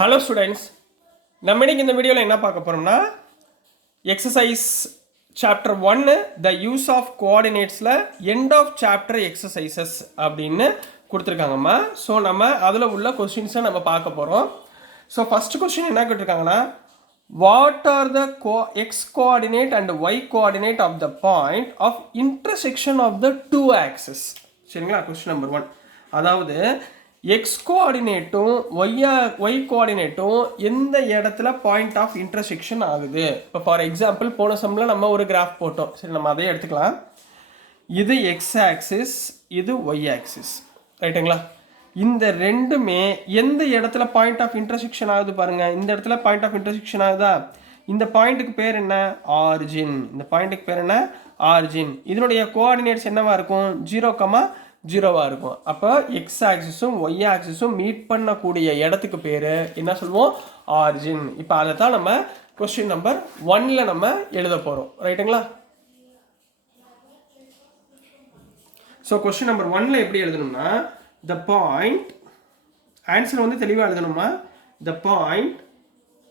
Hello students, நம்ம இன்னைக்கு இந்த வீடியோவில் என்ன பார்க்க போகிறோம்னா exercise chapter 1 the use of கோஆர்டினேட்ஸில் எண்ட் ஆஃப் சாப்டர் எக்ஸசைசஸ் அப்படின்னு கொடுத்துருக்காங்கம்மா. ஸோ நம்ம அதில் உள்ள கொஸ்டின்ஸை நம்ம பார்க்க போகிறோம். ஸோ ஃபஸ்ட்டு கொஸ்டின் என்ன கேட்டிருக்காங்கன்னா, what are the x coordinate and y coordinate of the point of intersection of the two axes. சரிங்களா, கொஸ்டின் நம்பர் 1. அதாவது எக்ஸ் கோஆர்டினேட்டும் ஒய் கோஆர்டினேட்டும் எந்த இடத்துல பாயிண்ட் ஆஃப் இன்டர்செக்ஷன் ஆகுது. இப்போ ஃபார் எக்ஸாம்பிள் போன சம்மில் நம்ம ஒரு கிராஃப் போட்டோம். சரி, நம்ம அதே எடுத்துக்கலாம். இது எக்ஸ் ஆக்சிஸ், இது ஒய் ஆக்சிஸ், ரைட்டுங்களா? இந்த ரெண்டுமே எந்த இடத்துல பாயிண்ட் ஆஃப் இன்டர்செக்ஷன் ஆகுது பாருங்கள். இந்த இடத்துல பாயிண்ட் ஆஃப் இன்டர்செக்ஷன் ஆகுதா? இந்த பாயிண்ட்டுக்கு பேர் என்ன? ஆரிஜின். இந்த பாயிண்ட்டுக்கு பேர் என்ன? ஆரிஜின். இதனுடைய கோஆர்டினேட்ஸ் என்னவா இருக்கும்? 0,0 இருக்கும். அப்போ எக்ஸ் ஆக்சிஸும் ஒய் ஆக்சிஸும் மீட் பண்ணக்கூடிய இடத்துக்கு பேர் என்ன சொல்லுவோம்? ஆரிஜின். இப்போ அதை தான் நம்ம கொஸ்டின் நம்பர் 1ல் நம்ம எழுத போகிறோம், ரைட்டுங்களா? ஸோ கொஸ்டின் நம்பர் 1ல் எப்படி எழுதணும்னா, த பாயிண்ட், ஆன்சர் வந்து தெளிவாக எழுதணுமா, the point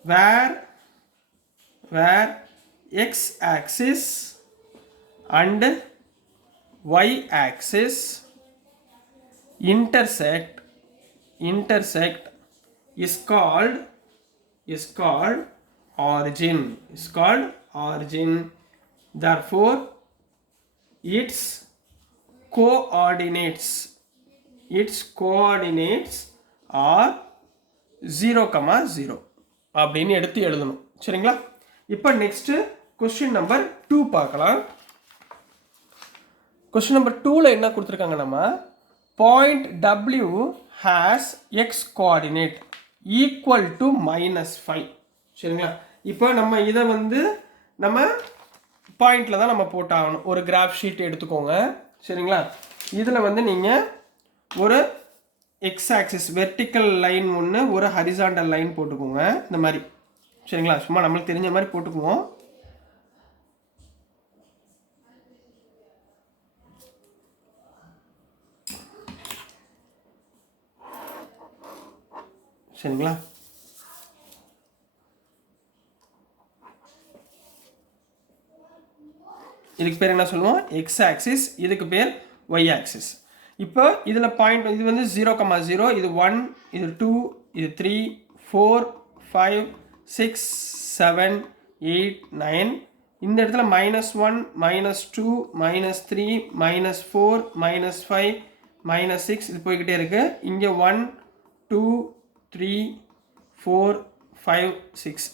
where x axis and y axis intersect is called origin. Therefore its coordinates are 0,0 அப்படின்னு எடுத்து எழுதணும். சரிங்களா? இப்போ நெக்ஸ்ட் கொஸ்டின் நம்பர் 2 பார்க்கலாம். கொஸ்டின் நம்பர் 2ல என்ன கொடுத்துருக்காங்க, நம்ம point W has x coordinate equal to -5. சரிங்களா? இப்போ நம்ம இதை வந்து நம்ம பாயிண்டில் தான் நம்ம போட்டாகணும். ஒரு கிராஃப் ஷீட் எடுத்துக்கோங்க. சரிங்களா? இதில் வந்து நீங்கள் ஒரு எக்ஸ் ஆக்சிஸ் வெர்டிக்கல் லைன் ஒன்று, ஒரு ஹரிசாண்டல் லைன் போட்டுக்கோங்க இந்த மாதிரி. சரிங்களா? சும்மா நம்மளுக்கு தெரிஞ்ச மாதிரி போட்டுக்குவோம். சரிங்களா? இதுக்கு பேர் என்ன சொல்லுவோம்? X axis. இதுக்கு பேர் ஒய் ஆக்சிஸ். இப்போ இதில் பாயிண்ட், இது வந்து 0,0, இது 1, இது 2, இது 3, 4, 5, 6, 7, 8, 9. இந்த இடத்துல -1, -2, -3, -4, -5, -6 இது போய்கிட்டே இருக்கு. இங்கே 1, 2, 3, 4, 5, 6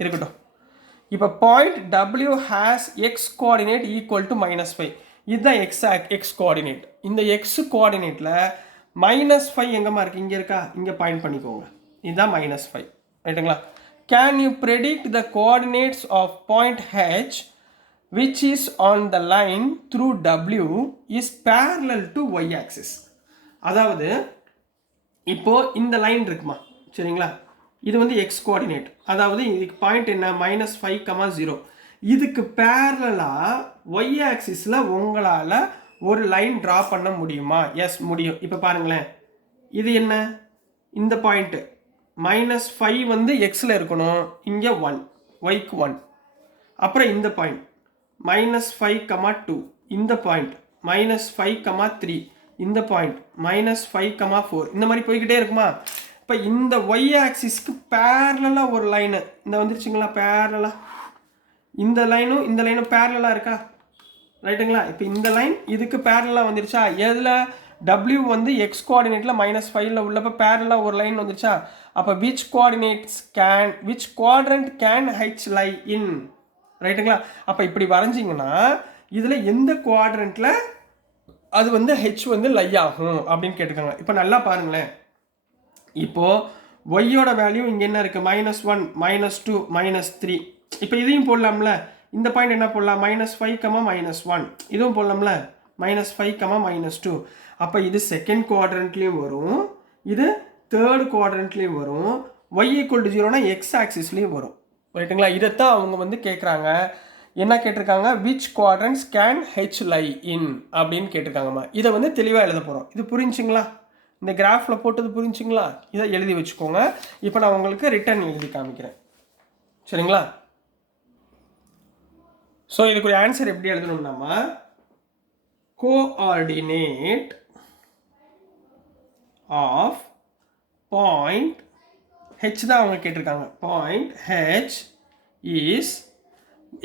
இருக்கட்டும். இப்போ point W has x coordinate equal to -5. இதுதான் எக்ஸ் கோஆர்டினேட். இந்த எக்ஸ் கோஆர்டினேட்டில் -5 எங்கேமா இருக்குது? இங்கே இருக்கா? இங்கே பாயிண்ட் பண்ணிக்கோங்க. இதுதான் -5, ரைட்டுங்களா? Can you predict the coordinates of point H which is on the line through W is parallel to y axis. அதாவது இப்போ இந்த லைன் இருக்குமா? சரிங்களா? இது வந்து எக்ஸ் கோஆர்டினேட். அதாவது இதுக்கு பாயிண்ட் என்ன? -5,0. இதுக்கு பேரலாக ஒய் ஆக்சிஸில் உங்களால் ஒரு லைன் ட்ரா பண்ண முடியுமா? எஸ், முடியும். இப்போ பாருங்களேன், இது என்ன? இந்த பாயிண்ட்டு -5 வந்து எக்ஸில் இருக்கணும். இங்கே 1, ஒய்க்கு 1. அப்புறம் இந்த பாயிண்ட் -5,2. இந்த பாயிண்ட் -5,3. இந்த பாயிண்ட் -5,4. இந்த மாதிரி போய்கிட்டே இருக்குமா? இப்போ இந்த ஒய் ஆக்சிஸ்க்கு பேரலாக ஒரு லைனு இந்த வந்துருச்சுங்களா? பேரலாக இந்த லைனும் பேரலாக இருக்கா? ரைட்டுங்களா? இப்போ இந்த லைன் இதுக்கு பேரலாக வந்துருச்சா? எதில்? W வந்து எக்ஸ் கோஆர்டினேட்டில் -5ல் உள்ளப்போ பேரலாக ஒரு லைன் வந்துருச்சா? அப்போ விச் குவாட்ரண்ட் கேன் H லை இன்? ரைட்டுங்களா? அப்போ இப்படி வரைஞ்சிங்கன்னா இதில் எந்த குவாட்ரண்ட்டில் அது வந்து ஹெச் வந்து லை ஆகும் அப்படின்னு கேட்டுக்காங்க. இப்போ நல்லா பாருங்களேன். இப்போது ஒய்யோட வேல்யூ இங்கே என்ன இருக்குது? -1, -2, -3. இப்போ இதையும் போடலாம்ல. இந்த பாயிண்ட் என்ன போடலாம்? -5, -1. இதுவும் போடலாம்ல, -5, -2. அப்போ இது செகண்ட் குவாட்ரண்ட்லேயும் வரும், இது தேர்ட் குவாட்ரண்ட்லேயும் வரும். y = 0னா எக்ஸ் ஆக்சிஸ்லேயும் வரும், ரைட்டுங்களா? இதைத்தான் அவங்க வந்து கேட்குறாங்க. என்ன கேட்டிருக்காங்க? விச் குவாட்ரண்ட்ஸ் கேன் H லை இன் அப்படின்னு கேட்டிருக்காங்கம்மா. இதை வந்து தெளிவாக எழுத போகிறோம். இது புரிஞ்சுங்களா? இந்த கிராஃபில் போட்டது புரிஞ்சுங்களா? இதை எழுதி வச்சுக்கோங்க. இப்போ நான் உங்களுக்கு ரிட்டர்ன் எழுதி காமிக்கிறேன். சரிங்களா? ஸோ இதுக்கு ஒரு ஆன்சர் எப்படி எழுதணும்னாமா, கோஆர்டினேட் ஆஃப் பாயிண்ட் ஹெச் தான் அவங்க கேட்டிருக்காங்க. பாயிண்ட் ஹெச் இஸ்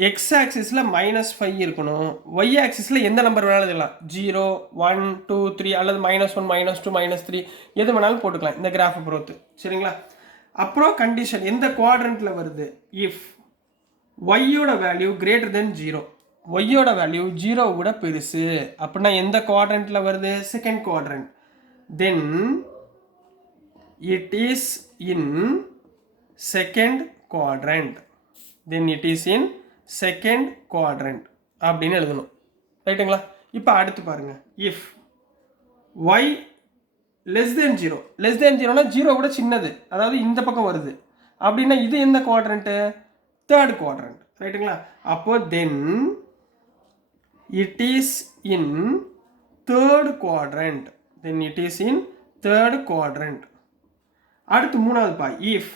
எக்ஸ் ஆக்சிஸில் -5 இருக்கணும். ஒய் ஆக்சிஸில் எந்த நம்பர் வேணாலும் எழுதலாம். 0, 1, 2, 3 அல்லது -1, -2, -3 எது வேணாலும் போட்டுக்கலாம் இந்த கிராஃபை பொறுத்து. சரிங்களா? அப்புறம் கண்டிஷன் எந்த குவாட்ரண்ட்டில் வருது, இஃப் ஒய்யோட வேல்யூ கிரேட்டர் தென் 0, ஒய்யோட வேல்யூ 0 விட பெருசு அப்படின்னா எந்த குவாட்ரண்ட்டில் வருது, second quadrant, then it is in second quadrant, then it is in second quadrant அப்படின்னு எழுதணும். ரைட்டுங்களா? இப்போ அடுத்து பாருங்க, if y less than 0, less than 0னா 0 விட சின்னது, அதாவது இந்த பக்கம் வருது அப்படின்னா இது எந்த குவாட்ரண்ட்டு, தேர்ட் குவாட்ரண்ட். ரைட்டுங்களா? அப்போ then it is in third quadrant, then it is in third quadrant. அடுத்து மூணாவது பா, இஃப்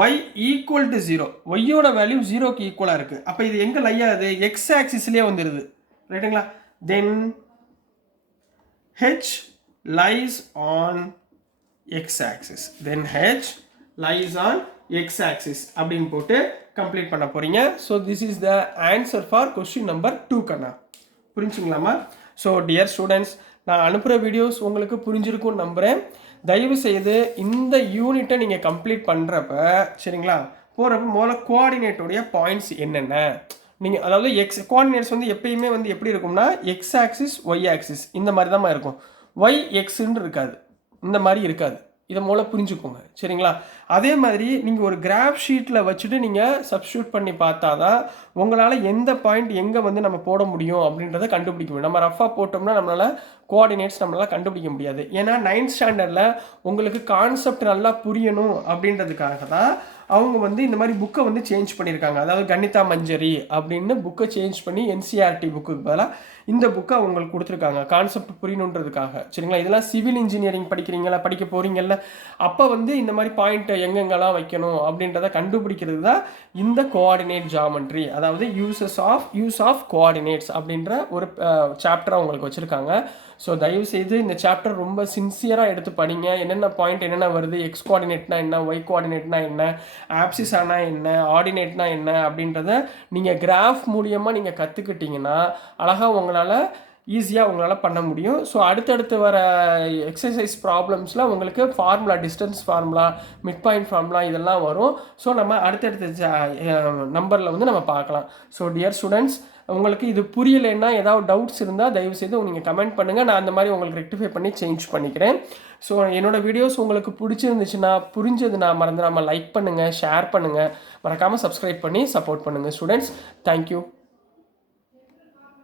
ஒய் ஈக்குவல் டு 0, ஒய்யோட வேல்யூ 0க்கு ஈக்குவலாக இருக்குது. அப்போ இது எங்கே லை ஆகுது, எக்ஸ் ஆக்சிஸ்லேயே வந்துடுது. ரைட்டுங்களா? Then H lies on x axis, then H lies on x axis அப்படின்னு போட்டு கம்ப்ளீட் பண்ண போகிறீங்க. So this is the answer for question number 2 கண்ணா. புரிஞ்சுங்களாமா? ஸோ டியர் ஸ்டூடெண்ட்ஸ், நான் அனுப்புகிற வீடியோஸ் உங்களுக்கு புரிஞ்சிருக்கும்னு நம்புகிறேன். தயவு செய்து இந்த யூனிட்டை நீங்கள் கம்ப்ளீட் பண்ணுறப்ப, சரிங்களா, போகிறப்ப முதல்ல கோஆர்டினேட்டோடைய பாயிண்ட்ஸ் என்னென்ன நீங்கள், அதாவது எக்ஸ் கோஆர்டினேட்ஸ் வந்து எப்பயுமே வந்து எப்படி இருக்கும்னா எக்ஸ் ஆக்சிஸ் ஒய் ஆக்சிஸ் இந்த மாதிரி தான் இருக்கும். ஒய் எக்ஸுன்னு இருக்காது, இந்த மாதிரி இருக்காது. இதை மூல புரிஞ்சுக்கோங்க. சரிங்களா? அதே மாதிரி நீங்கள் ஒரு கிராஃப் ஷீட்டில் வச்சுட்டு நீங்கள் சப்ஸ்டியூட் பண்ணி பார்த்தா தான் உங்களால் எந்த பாயிண்ட் எங்கே வந்து நம்ம போட முடியும் அப்படின்றத கண்டுபிடிக்க முடியும். நம்ம ரஃபாக போட்டோம்னா நம்மளால் கோஆர்டினேட்ஸ் நம்மளால் கண்டுபிடிக்க முடியாது. ஏன்னா 9th ஸ்டாண்டர்டில் உங்களுக்கு கான்செப்ட் நல்லா புரியணும் அப்படின்றதுக்காக தான் அவங்க வந்து இந்த மாதிரி புக்கை வந்து சேஞ்ச் பண்ணியிருக்காங்க. அதாவது கணிதா மஞ்சரி அப்படின்னு புக்கை சேஞ்ச் பண்ணி என்சிஆர்டி புக்குக்கு பதிலாக இந்த புக்கை அவங்களுக்கு கொடுத்துருக்காங்க கான்செப்ட் புரியணுன்றதுக்காக. சரிங்களா? இதெல்லாம் சிவில் இன்ஜினியரிங் படிக்க போகிறீங்கல்ல, அப்போ வந்து இந்த மாதிரி பாயிண்ட் எங்கெங்கெல்லாம் வைக்கணும் அப்படின்றத கண்டுபிடிக்கிறது தான் இந்த கோஆர்டினேட் ஜாமெட்ரி, அதாவது யூஸ் ஆஃப் கோஆர்டினேட்ஸ் அப்படின்ற ஒரு சாப்டரை அவங்களுக்கு வச்சுருக்காங்க. ஸோ தயவுசெய்து இந்த சாப்டர் ரொம்ப சின்சியராக எடுத்து படிங்க. என்னென்ன பாயிண்ட் என்னென்ன வருது, எக்ஸ் கோஆர்டினேட்னா என்ன, ஒய் கோஆர்டினேட்னா என்ன, ஆப்சிஸானா என்ன, ஆர்டினேட்னா என்ன அப்படின்றத நீங்கள் கிராஃப் மூலியமாக நீங்கள் கற்றுக்கிட்டிங்கன்னா அழகாக உங்களால் ஈஸியாக உங்களால் பண்ண முடியும். ஸோ அடுத்தடுத்து வர எக்ஸசைஸ் ப்ராப்ளம்ஸில் உங்களுக்கு formula, distance formula, mid point formula இதெல்லாம் வரும். ஸோ நம்ம அடுத்தடுத்த நம்பரில் வந்து நம்ம பார்க்கலாம். ஸோ டியர் ஸ்டூடெண்ட்ஸ், உங்களுக்கு இது புரியலைன்னா ஏதாவது டவுட்ஸ் இருந்தால் தயவுசெய்து நீங்கள் கமெண்ட் பண்ணுங்கள். நான் அந்த மாதிரி உங்களுக்கு ரெக்டிஃபை பண்ணி சேஞ்ச் பண்ணிக்கிறேன். ஸோ என்னோடய வீடியோஸ் உங்களுக்கு பிடிச்சிருந்துச்சுன்னா, புரிஞ்சதுன்னா மறந்துடாமல் லைக் பண்ணுங்கள், ஷேர் பண்ணுங்கள், மறக்காமல் சப்ஸ்கிரைப் பண்ணி சப்போர்ட் பண்ணுங்கள் ஸ்டூடெண்ட்ஸ். தேங்க்யூ.